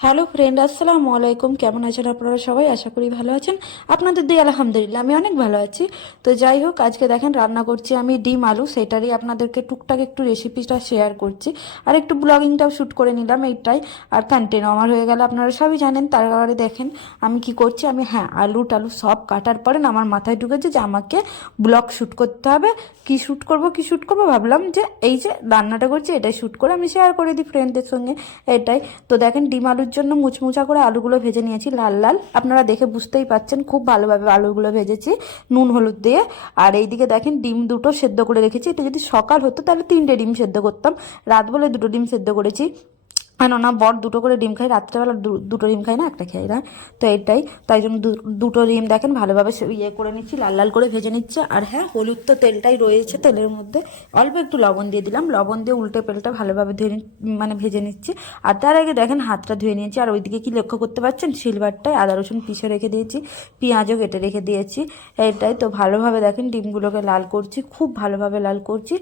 Hello friend আসসালামু আলাইকুম। কেমন আছেন আপনারা সবাই? আশা করি ভালো আছেন। আপনাদের দিয়ে আলহামদুলিল্লাহ, আমি অনেক ভালো আছি। তো যাই হোক, আজকে দেখেন, রান্না করছি আমি ডিম, আলু, সেটারই আপনাদেরকে টুকটাক একটু রেসিপিটা শেয়ার করছি। আর একটু ব্লগিংটাও শ্যুট করে নিলাম এইটাই। আর কন্টেন্ট আমার হয়ে গেল, আপনারা সবই জানেন, তার কারণে দেখেন, আমি কি করছি? আমি হ্যাঁ আলু টালু সব কাটার পরে আমার মাথায় ঢুকেছে যে আমাকে ব্লগ শ্যুট করতে হবে। কি শ্যুট করব, কি শ্যুট করব? ভাবলাম যে, এই যে রান্নাটা করছি, এটাই শ্যুট করে আমি শেয়ার করে দিই ফ্রেন্ডদের সঙ্গে, এটাই। তো দেখেন, ডিম আলুর জন্য মুচমুচা করে আলুগুলো ভেজে নিয়েছি লাল লাল। আপনারা দেখে বুঝতেই পাচ্ছেন, খুব ভালোভাবে আলুগুলো ভেজেছি নুন, হলুদ দিয়ে। আর এইদিকে দেখেন ডিম দুটো সেদ্ধ করে রেখেছি। এটা যদি সকাল হতো তাহলে তিনটে ডিম সেদ্ধ করতাম। রাত বলে দুটো ডিম সেদ্ধ করেছি। আর না বর দুটো করে ডিম খাই রাত্রেবেলা দুটো ডিম খাই না, একটা খাই না তো এটাই, তাই জন্য দুটো ডিম দেখেন, ভালোভাবে ইয়ে করে নিচ্ছি, লাল লাল করে ভেজে নিচ্ছে। আর হ্যাঁ হলুদ তো তেলটাই রয়েছে, তেলের মধ্যে। অল্প একটু লবণ দিয়ে দিলাম, লবণ দিয়ে উল্টে পেলটা ভালোভাবে ধুয়ে মানে ভেজে নিচ্ছি। আর তার আগে দেখেন, হাতটা ধুয়ে নিয়েছি, আর ওইদিকে কি লক্ষ্য করতে পারছেন? সিলভারটায় আদা, রসুন পিষে রেখে দিয়েছি, পেঁয়াজও কেটে রেখে দিয়েছি। এটাই তো ভালোভাবে দেখেন, ডিমগুলোকে লাল করছি, খুব ভালোভাবে লাল করছি।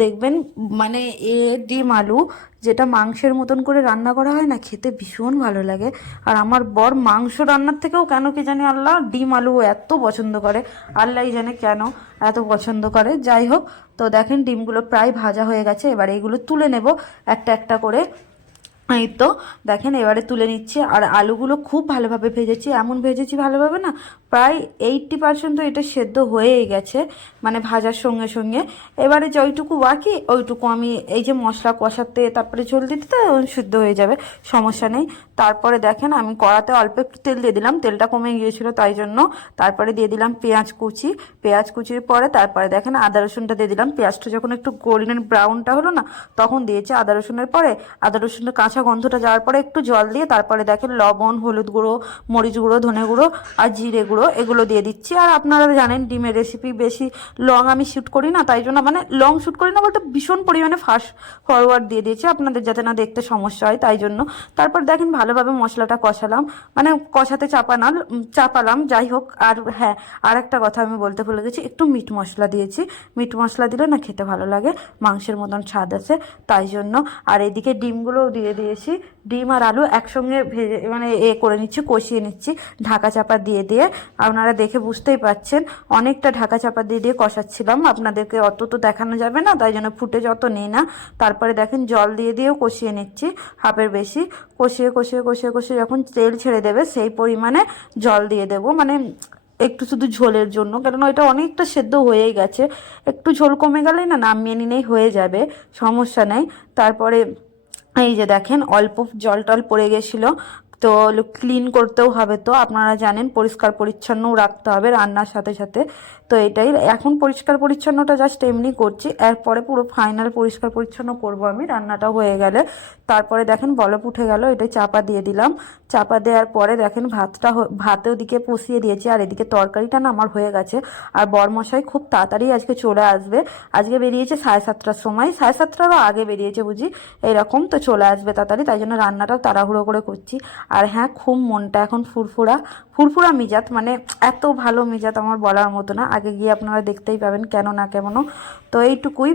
দেখবেন মানে এ ডিম আলু যেটা মাংসের মতন করে রান্না করা হয় না, খেতে ভীষণ ভালো লাগে। আর আমার বর মাংস রান্নার থেকেও কেন কি জানি আল্লাহ, ডিম আলু এত পছন্দ করে। আল্লাহই জানে কেন এত পছন্দ করে। যাই হোক, তো দেখেন ডিমগুলো প্রায় ভাজা হয়ে গেছে, এবার এইগুলো তুলে নেব একটা একটা করে। এই তো, দেখেন এবারে তুলে নিচ্ছি। আর আলুগুলো খুব ভালোভাবে ভেজেছি, এমন ভেজেছি ভালোভাবে না, প্রায় এইটটি পার্সেন্ট তো এটা সেদ্ধ হয়েই গেছে মানে ভাজার সঙ্গে সঙ্গে। এবারে যে ওইটুকু বাকি, ওইটুকু আমি এই যে মশলা কষাতে, তারপরে ঝোল দিতে, তো সিদ্ধ হয়ে যাবে, সমস্যা নেই। তারপরে দেখেন আমি কড়াতে অল্প একটু তেল দিয়ে দিলাম, তেলটা কমে গিয়েছিল তাই জন্য। তারপরে দিয়ে দিলাম পেঁয়াজ কুচি, পেঁয়াজ কুচির পরে তারপরে দেখেন আদা রসুনটা দিয়ে দিলাম। পেঁয়াজটা যখন একটু গোল্ডেন ব্রাউনটা হলো না, তখন দিয়েছি আদা রসুনের পরে। আদা রসুনটা কাঁচা গন্ধটা যাওয়ার পরে একটু জল দিয়ে তারপরে দেখেন লবণ, হলুদ গুঁড়ো, মরিচ গুঁড়ো, ধনে গুঁড়ো আর জিরে গুঁড়ো এগুলো দিয়ে দিচ্ছি। আর আপনারা জানেন ডিমের রেসিপি বেশি লং আমি শ্যুট করি না, তাই জন্য মানে লং শ্যুট করি না বলতে ভীষণ পরিমাণে ফাস্ট ফরওয়ার্ড দিয়ে দিয়েছি, আপনাদের যাতে না দেখতে সমস্যা হয়, তাই জন্য। তারপর দেখেন ভালোভাবে মশলাটা কষালাম মানে কষাতে চাপানাল চাপালাম, যাই হোক, আর হ্যাঁ আর একটা কথা আমি বলতে ভুলে গেছি, একটু মিট মশলা দিয়েছি। মিট মশলা দিলে না খেতে ভালো লাগে, মাংসের মতন স্বাদ আছে, তাই জন্য। আর এদিকে ডিমগুলোও দিয়ে দিয়ে দিয়েছি। ডিম আর আলু একসঙ্গে ভেজে মানে এ করে নিচ্ছি, কষিয়ে নিচ্ছি। ঢাকা চাপা দিয়ে দিয়ে, আপনারা দেখে বুঝতেই পাচ্ছেন, অনেকটা ঢাকা চাপা দিয়ে দিয়ে কষাচ্ছিলাম। আপনাদেরকে অত তো দেখানো যাবে না, তাই জন্য ফুটেজ অত নেই না। তারপরে দেখেন জল দিয়ে দিয়েও কষিয়ে নিচ্ছি, হাফের বেশি। কষিয়ে কষিয়ে কষিয়ে কষিয়ে যখন তেল ছেড়ে দেবে, সেই পরিমাণে জল দিয়ে দেবো। মানে একটু শুধু ঝোলের জন্য, কেননা ওইটা অনেকটা সেদ্ধ হয়েই গেছে। একটু ঝোল কমে গেলেই না নামিয়ে নিলেই হয়ে যাবে, সমস্যা নেই। তারপরে এই যে দেখেন অল্প জল টল পড়ে গেছিল। তো ক্লিন করতেও হবে তো। আপনারা জানেন পরিষ্কার পরিচ্ছন্নও রাখতে হবে রান্নার সাথে সাথে। তো এটাই, এখন পরিষ্কার পরিচ্ছন্নটা জাস্ট এমনি করছি। এরপরে পুরো ফাইনাল পরিষ্কার পরিচ্ছন্ন করব আমি, রান্নাটা হয়ে গেলে। তারপরে দেখেন বলপ উঠে গেল এটা চাপা দিয়ে দিলাম। চাপা দেওয়ার পরে দেখেন ভাতটা হ- ভাতে ওদিকে পুষিয়ে দিয়েছি, আর এদিকে তরকারিটা না আমার হয়ে গেছে। আর বরমশাই খুব তাড়াতাড়ি আজকে চলে আসবে। আজকে বেরিয়েছে সাড়ে সাতটার সময়। সাড়ে সাতটারও আগে বেরিয়েছে বুঝি? এরকম তো চলে আসবে তাড়াতাড়ি, তাই জন্য রান্নাটাও তাড়াহুড়ো করে করছি। আর হ্যাঁ খুব মনটা এখন ফুরফুরা ফুরফুরা মিজাত মানে এত ভালো মিজাত আমার বলার মতো না। আগে গিয়ে আপনারা দেখতেই পাবেন কেন না কেমনও। তো এইটুকুই।